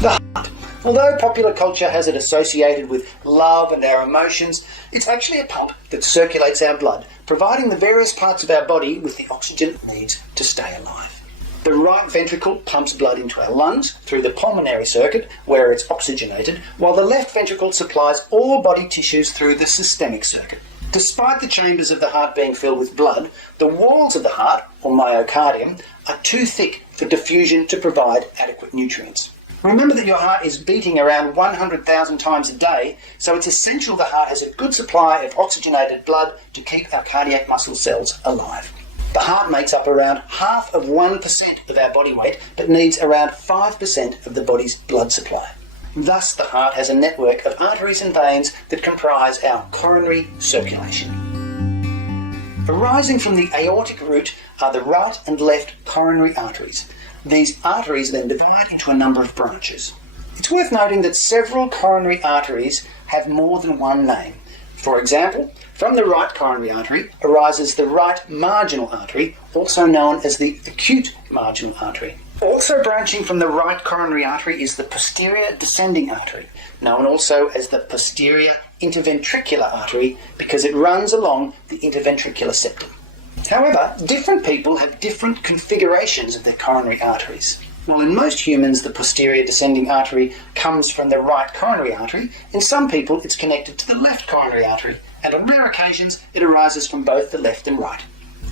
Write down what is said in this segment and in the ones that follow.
The heart. Although popular culture has it associated with love and our emotions, it's actually a pump that circulates our blood, providing the various parts of our body with the oxygen it needs to stay alive. The right ventricle pumps blood into our lungs through the pulmonary circuit, where it's oxygenated, while the left ventricle supplies all body tissues through the systemic circuit. Despite the chambers of the heart being filled with blood, the walls of the heart, or myocardium, are too thick for diffusion to provide adequate nutrients. Remember that your heart is beating around 100,000 times a day, so it's essential the heart has a good supply of oxygenated blood to keep our cardiac muscle cells alive. The heart makes up around 0.5% of our body weight, but needs around 5% of the body's blood supply. Thus, the heart has a network of arteries and veins that comprise our coronary circulation. Arising from the aortic root are the right and left coronary arteries. These arteries then divide into a number of branches. It's worth noting that several coronary arteries have more than one name. For example, from the right coronary artery arises the right marginal artery, also known as the acute marginal artery. Also branching from the right coronary artery is the posterior descending artery, known also as the posterior interventricular artery because it runs along the interventricular septum. However, different people have different configurations of their coronary arteries. While in most humans the posterior descending artery comes from the right coronary artery, in some people it's connected to the left coronary artery, and on rare occasions it arises from both the left and right.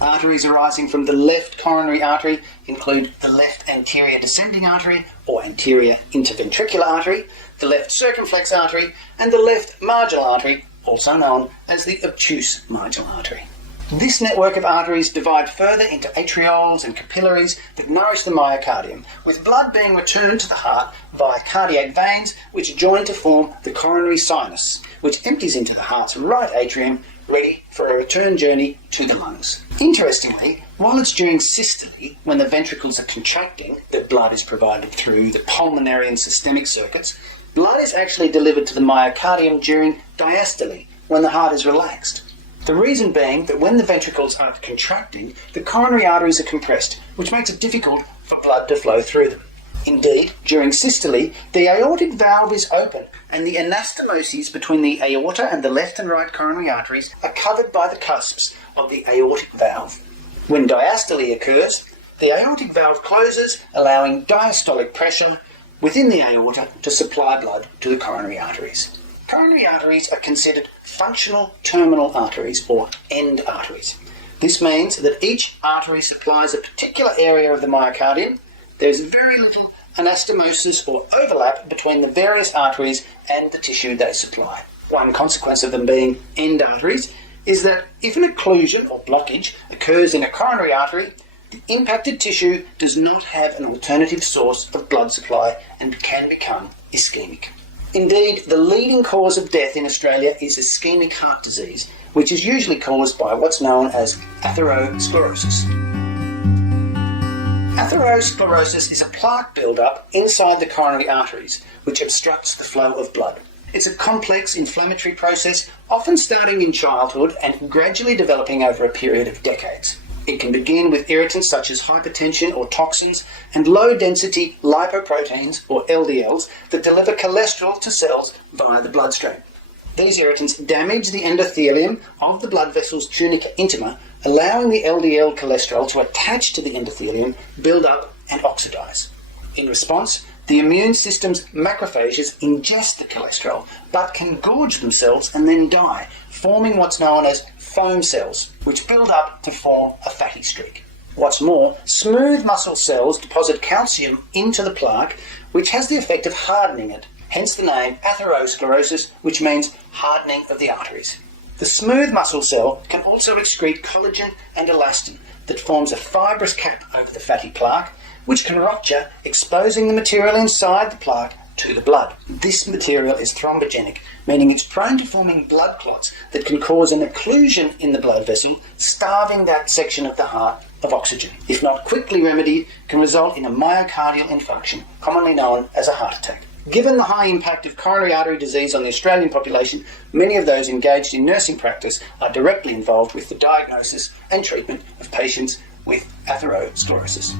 Arteries arising from the left coronary artery include the left anterior descending artery or anterior interventricular artery, the left circumflex artery, and the left marginal artery, also known as the obtuse marginal artery. This network of arteries divide further into atrioles and capillaries that nourish the myocardium, with blood being returned to the heart via cardiac veins which join to form the coronary sinus, which empties into the heart's right atrium, ready for a return journey to the lungs. Interestingly, while it's during systole, when the ventricles are contracting, the blood is provided through the pulmonary and systemic circuits, blood is actually delivered to the myocardium during diastole, when the heart is relaxed. The reason being that when the ventricles aren't contracting, the coronary arteries are compressed, which makes it difficult for blood to flow through them. Indeed, during systole, the aortic valve is open, and the anastomoses between the aorta and the left and right coronary arteries are covered by the cusps of the aortic valve. When diastole occurs, the aortic valve closes, allowing diastolic pressure within the aorta to supply blood to the coronary arteries. Coronary arteries are considered functional terminal arteries, or end arteries. This means that each artery supplies a particular area of the myocardium. There's very little anastomosis or overlap between the various arteries and the tissue they supply. One consequence of them being end arteries is that if an occlusion or blockage occurs in a coronary artery, the impacted tissue does not have an alternative source of blood supply and can become ischemic. Indeed, the leading cause of death in Australia is ischemic heart disease, which is usually caused by what's known as atherosclerosis. Atherosclerosis is a plaque build-up inside the coronary arteries, which obstructs the flow of blood. It's a complex inflammatory process, often starting in childhood and gradually developing over a period of decades. It can begin with irritants such as hypertension or toxins and low-density lipoproteins, or LDLs, that deliver cholesterol to cells via the bloodstream. These irritants damage the endothelium of the blood vessel's tunica intima, allowing the LDL cholesterol to attach to the endothelium, build up and oxidize. In response, the immune system's macrophages ingest the cholesterol, but can gorge themselves and then die, forming what's known as foam cells, which build up to form a fatty streak. What's more, smooth muscle cells deposit calcium into the plaque, which has the effect of hardening it, hence the name atherosclerosis, which means hardening of the arteries. The smooth muscle cell can also excrete collagen and elastin that forms a fibrous cap over the fatty plaque, which can rupture, exposing the material inside the plaque to the blood. This material is thrombogenic, meaning it's prone to forming blood clots that can cause an occlusion in the blood vessel, starving that section of the heart of oxygen. If not quickly remedied, can result in a myocardial infarction, commonly known as a heart attack. Given the high impact of coronary artery disease on the Australian population, many of those engaged in nursing practice are directly involved with the diagnosis and treatment of patients with atherosclerosis.